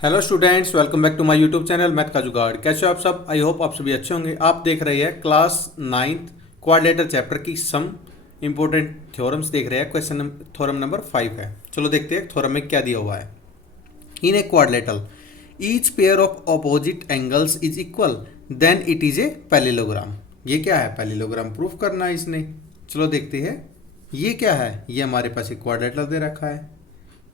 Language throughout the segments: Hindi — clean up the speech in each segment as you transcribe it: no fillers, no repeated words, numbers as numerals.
Hello students, welcome back to my YouTube channel math का जुगाड़। कैसे हो आप सब? आई होप आप सभी अच्छे होंगे। आप देख रहे हैं क्लास 9th क्वाड्रेटर चैप्टर की सम इंपॉर्टेंट थ्योरम्स देख रहे हैं। क्वेश्चन थ्योरम नंबर 5 है। चलो देखते हैं थ्योरम में क्या दिया हुआ है। In a quadrilateral each pair of opposite angles is equal then it is a parallelogram. ये क्या है? पैरेललोग्राम प्रूफ करना है इसने। चलो देखते हैं ये क्या है। ये हमारे पास एक क्वाड्रेटल दे रखा है,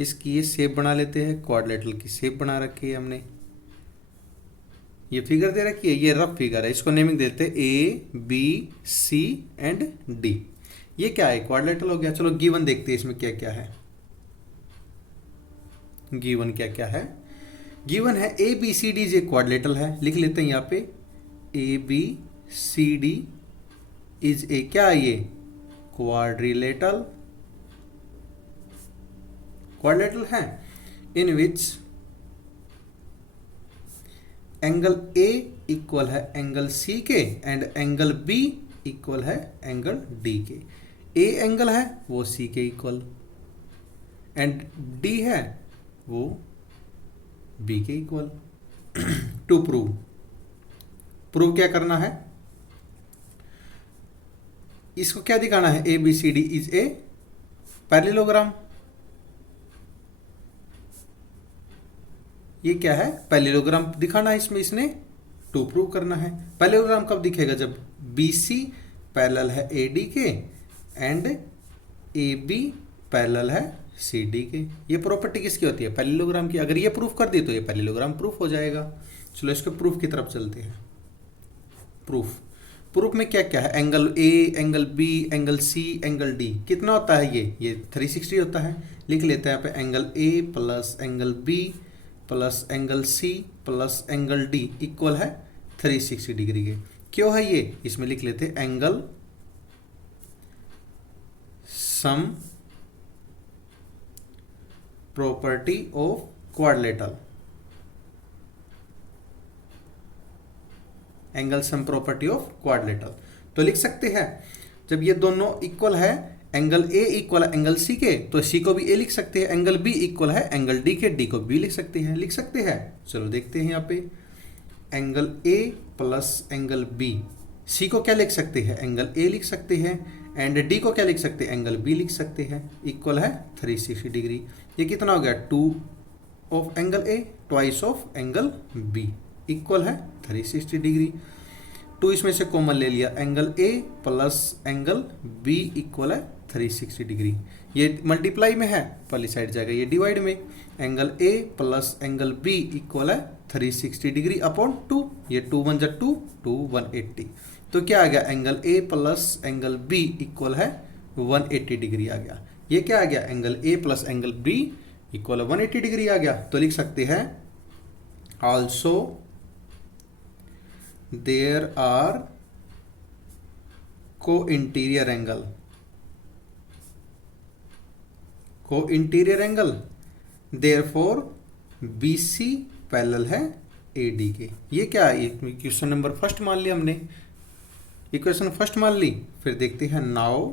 इसकी ये शेप बना लेते हैं। क्वाड्रेटल की शेप बना रखी है हमने। ये फिगर दे रखी है, ये रफ फिगर है। इसको नेमिंग देते हैं A B C and D. ये क्या है? क्वाड्रेटल हो गया। चलो गिवन देखते हैं इसमें क्या क्या है। गिवन क्या क्या है? गिवन है ए बी सी डी। ये क्वाड्रेटल है, लिख लेते हैं यहाँ पे A B C D is a क्या है? ये क्वाड्रिलेटरल। क्वाड्रेटल है in which angle A equal है एंगल सी के एंड एंगल बी इक्वल है एंगल डी के। ए एंगल है वो सी के इक्वल एंड डी है वो बी के इक्वल। टू प्रूव क्या करना है? इसको क्या दिखाना है? A B C D is a parallelogram. ये क्या है? पैरेललोग्राम दिखाना है इसमें इसने। टू प्रूव करना है। पैरेललोग्राम कब दिखेगा? जब बी सी पैरेलल है ए डी के एंड ए बी पैरेलल है सी डी के। ये प्रॉपर्टी किसकी होती है? पैरेललोग्राम की। अगर ये प्रूफ कर दी तो ये पैरेललोग्राम प्रूफ हो जाएगा। चलो इसके प्रूफ की तरफ चलते हैं। प्रूफ में क्या क्या है? Angle A, angle B, angle C, angle D. कितना होता है ये 360 होता है। लिख लेते हैं यहाँ पे angle A plus angle B plus angle C plus angle D equal है 360 डिग्री के। क्यों है ये? इसमें लिख लेते हैं angle sum property of quadrilateral. Angle sum property of quadrilateral तो लिख सकते हैं जब ये दोनों इक्वल है, एंगल ए इक्वल है एंगल सी के, तो सी को भी ए लिख सकते हैं। एंगल बी इक्वल है एंगल डी के, डी को बी लिख सकते हैं। चलो देखते हैं यहाँ पे angle A plus angle B. C को क्या लिख सकते हैं? एंगल ए लिख सकते हैं एंड डी को क्या लिख सकते हैं? एंगल बी लिख सकते हैं। इक्वल है 360 डिग्री। ये कितना हो गया? 2 of angle A twice of angle B equal है 360 डिग्री। 2 इसमें से कॉमन ले लिया, angle A plus angle B equal है 360 डिग्री। ये मल्टीप्लाई में है, पहली साइड जाएगा ये डिवाइड में। Angle A plus angle B equal है 360 डिग्री अपॉन 2। ये 2 1 जा 2, 2 180। तो क्या आ गया? Angle A plus angle B equal है 180 डिग्री आ गया। ये क्या आ गया? Angle A plus angle B equal 180 degree आ गया। तो लिख सकते हैं also there are co-interior angle therefore BC parallel है AD के। ये क्या है? क्वेश्चन नंबर फर्स्ट मान लिया हमने। इक्वेशन फर्स्ट मान ली। फिर देखते हैं now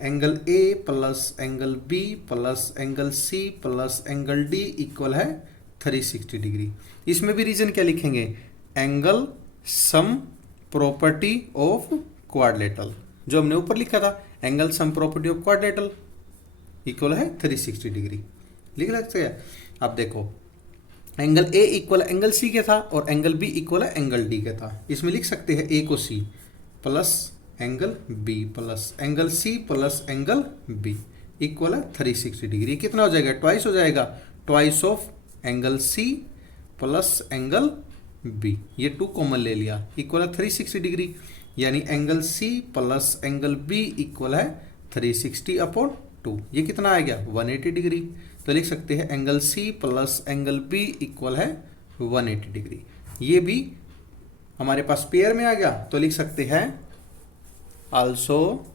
angle A plus angle B plus angle C plus angle D equal है 360 डिग्री। इसमें भी रीजन क्या लिखेंगे? Angle sum property of quadrilateral, जो हमने ऊपर लिखा था angle sum property of quadrilateral equal है 360 डिग्री। लिख सकते हैं। अब देखो angle A equal angle C के था और एंगल बी इक्वल है एंगल डी का था। इसमें लिख सकते हैं ए को C plus angle B plus angle C plus angle B equal है 360 डिग्री। कितना हो जाएगा? ट्वाइस हो जाएगा। Twice of angle C plus angle B. ये 2 कॉमन ले लिया, इक्वल है 360 डिग्री। यानी angle C plus angle B equal है 360 अपॉन 2। ये कितना आ गया? 180 डिग्री। तो लिख सकते हैं angle C plus angle B equal है 180 डिग्री। ये भी हमारे पास पेयर में आ गया। तो लिख सकते हैं आल्सो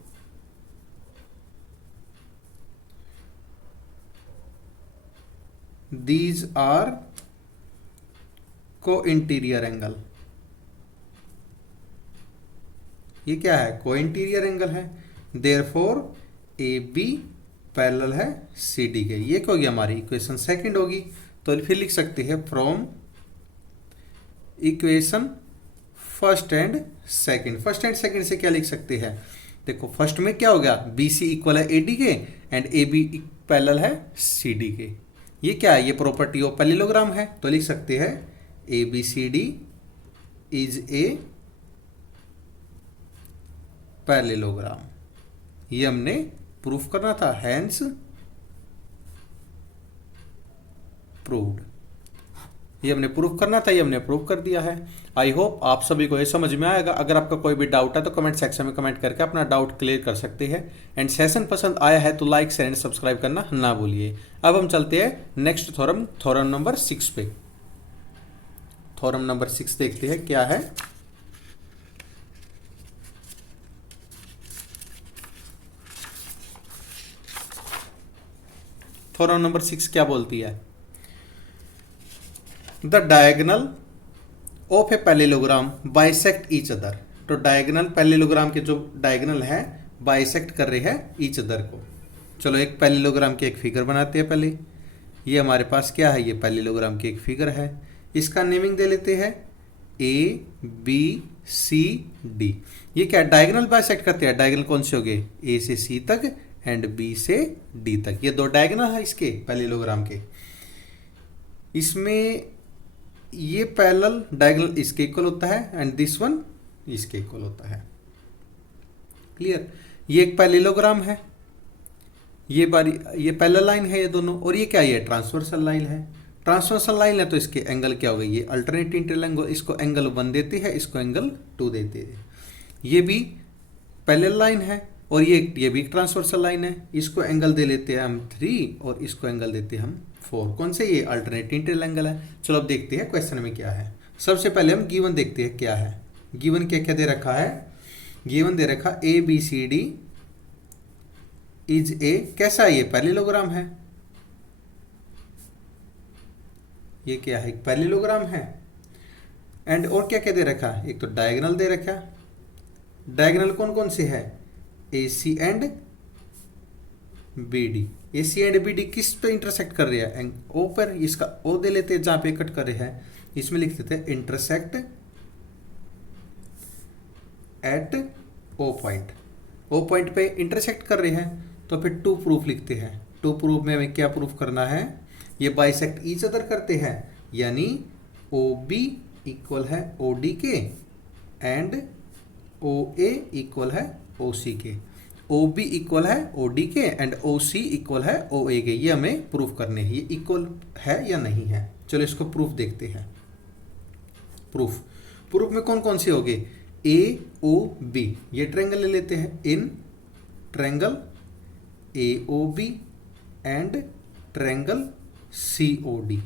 दीज आर को-इंटीरियर एंगल। ये क्या है? को-इंटीरियर एंगल है। देयरफॉर ए बी पैरेलल है सी डी के। ये क्या होगी? हमारी इक्वेशन सेकंड होगी। तो फिर लिख सकते हैं from equation first and second. First and second से क्या लिख सकते हैं, देखो फर्स्ट में क्या हो गया, बी सी इक्वल है ए डी के एंड ए बी पैरेलल है सी डी के। ये क्या है, ये प्रॉपर्टी ऑफ पैरेललोग्राम है, तो लिख सकते हैं A B C D is a parallelogram. ये हमने प्रूफ करना था, हैंस प्रूव्ड। ये हमने प्रूफ करना था, ये हमने प्रूफ कर दिया है। आई होप आप सभी को ये समझ में आएगा। अगर आपका कोई भी डाउट है तो कमेंट सेक्शन में कमेंट करके अपना डाउट क्लियर कर सकते हैं। एंड सेशन पसंद आया है तो लाइक शेयर एंड सब्सक्राइब करना ना भूलिए। अब हम चलते हैं नेक्स्ट थ्योरम, थ्योरम नंबर 6 पे। थ्योरम नंबर 6 देखते हैं क्या है। थ्योरम नंबर 6 क्या बोलती है, the diagonal of a parallelogram bisect each other. तो डायगोनल पैरेललोग्राम के जो डायगोनल है बाइसेक्ट कर रहे हैं ईच अदर को। चलो एक पैरेललोग्राम की एक फिगर बनाते हैं पहले। ये हमारे पास क्या है, ये पैरेललोग्राम की एक फिगर है। इसका नेमिंग दे लेते हैं ए बी सी डी। ये क्या डायगोनल बाइसेक्ट करते हैं, डायगोनल कौन से हो गए, ए से सी तक एंड बी से डी तक। ये दो डायगोनल है इसके पैरेललोग्राम के। इसमें ये पैरेलल डायगोनल इसके इक्वल होता है एंड दिस वन इसके इक्वल होता है। क्लियर, ये एक पैरेललोग्राम है, ये पैरेलल लाइन है ये दोनों, और ये क्या है, ये ट्रांसवर्सल लाइन है। ट्रांसवर्सल लाइन है तो इसके एंगल क्या हो गए, ये अल्टरनेट इंटरएंगल, इसको एंगल 1 देते हैं, इसको एंगल 2 देते हैं। ये भी पैरेलल लाइन है और ये भी ट्रांसवर्सल लाइन है, इसको एंगल दे लेते हैं हम 3 और इसको एंगल देते हैं हम 4। कौन से, ये अल्टरनेट इंटरएंगल है। चलो अब देखते हैं क्वेश्चन में क्या है। सबसे पहले हम गिवन देखते हैं क्या है। गिवन क्या क्या दे रखा है, गिवन दे रखा A B C D is a, कैसा है, ये पैरेललोग्राम है। ये क्या है, एक पैरेललोग्राम है। एंड और क्या क्या दे रखा है, एक तो डायगोनल दे रखा। डायगोनल कौन कौन से है, A C and B D. A C and B D किस पे इंटरसेक्ट कर रहे हैं, ओ पर। इसका ओ दे लेते हैं जहां पे कट कर रहे हैं, इसमें लिख देते हैं intersect at O point. O point पे इंटरसेक्ट कर रहे हैं तो फिर टू प्रूफ लिखते हैं। टू प्रूफ में हमें क्या प्रूफ करना है, ये बाइसेक्ट ईच अदर करते हैं, यानी ओ बी इक्वल है ओ डी के एंड ओ ए इक्वल है ओ सी के। ओ बी इक्वल है ओ डी के एंड ओ सी इक्वल है ओ ए के। ये हमें प्रूफ करने हैं, ये इक्वल है या नहीं है। चलो इसको प्रूफ देखते हैं। प्रूफ में कौन कौन से हो गए, ए ओ बी, ये ट्रायंगल ले लेते हैं। In triangle A O B and triangle C O D.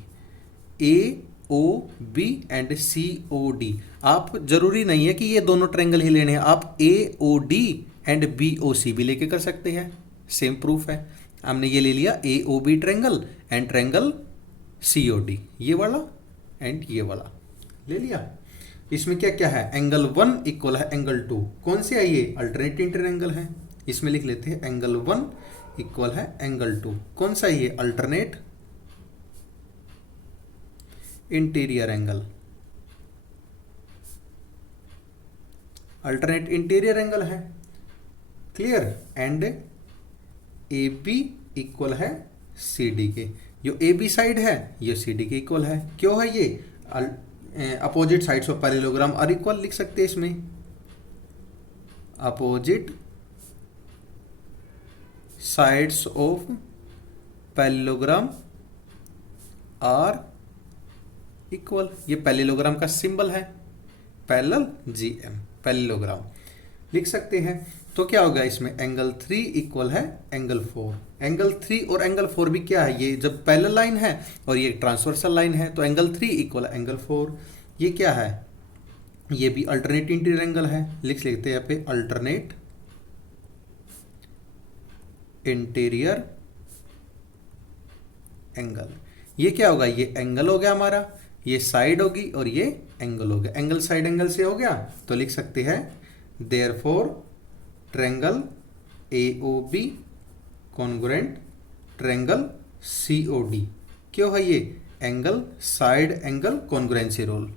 A O B and C O D. आप जरूरी नहीं है कि ये दोनों ट्रायंगल ही लेने हैं, आप A O D and B O C भी लेके कर सकते हैं। सेम प्रूफ है। हमने ये ले लिया A O B triangle and triangle C O D, ये वाला एंड ये वाला ले लिया। इसमें क्या क्या है, एंगल 1 इक्वल है एंगल 2। कौन से है, ये अल्टरनेट इंटरएंगल है। इसमें लिख लेते हैं एंगल 1 इक्वल है एंगल 2। कौन सा है ये, alternate interior angle. Alternate interior angle है। Clear, and A B equal है सी डी के। जो ए बी साइड है ये सी डी के इक्वल है। क्यों है, ये opposite sides of parallelogram are equal लिख सकते हैं इसमें। Opposite sides of parallelogram are equal. ये पैरेललोग्राम का सिंबल है, पैरेलल जीएम, पैरेललोग्राम लिख सकते हैं। तो क्या होगा इसमें, एंगल 3 इक्वल है एंगल 4। एंगल 3 और एंगल 4 भी क्या है, ये जब पैरेलल लाइन है और ये ट्रांसवर्सल लाइन है तो एंगल 3 इक्वल है एंगल 4। ये क्या है, ये भी अल्टरनेट इंटीरियर एंगल है। लिख लेते हैं यहाँ पे अल्टरनेट इंटीरियर एंगल। ये क्या होगा, ये एंगल हो गया हमारा, ये साइड होगी और ये एंगल हो गया। एंगल साइड एंगल से हो गया तो लिख सकते हैं therefore triangle AOB congruent triangle COD। क्यों है ये, angle side angle congruency rule,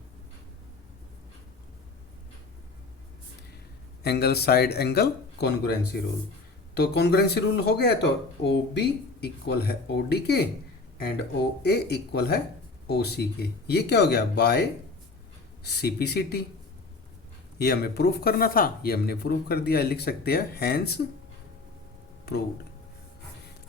angle side angle congruency rule. तो कॉन्ग्रुएंसी रूल हो गया, तो ओ बी इक्वल है ओ डी के एंड ओ ए इक्वल है ओ सी के। ये क्या हो गया, by C P C T. ये हमें प्रूफ करना था, ये हमने प्रूफ कर दिया, लिख सकते हैं हैंस प्रूव्ड।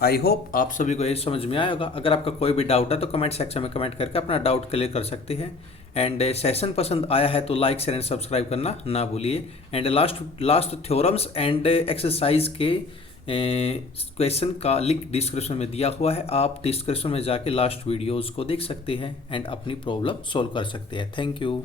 आई होप आप सभी को ये समझ में आया होगा। अगर आपका कोई भी डाउट है तो कमेंट सेक्शन में कमेंट करके अपना डाउट क्लियर कर सकते हैं। एंड सेशन पसंद आया है तो लाइक शेयर एंड सब्सक्राइब करना ना भूलिए। And last theorems and exercise के क्वेश्चन का लिंक डिस्क्रिप्शन में दिया हुआ है, आप डिस्क्रिप्शन में जाके लास्ट वीडियोज़ को देख सकते हैं एंड अपनी प्रॉब्लम सॉल्व कर सकते हैं। Thank you.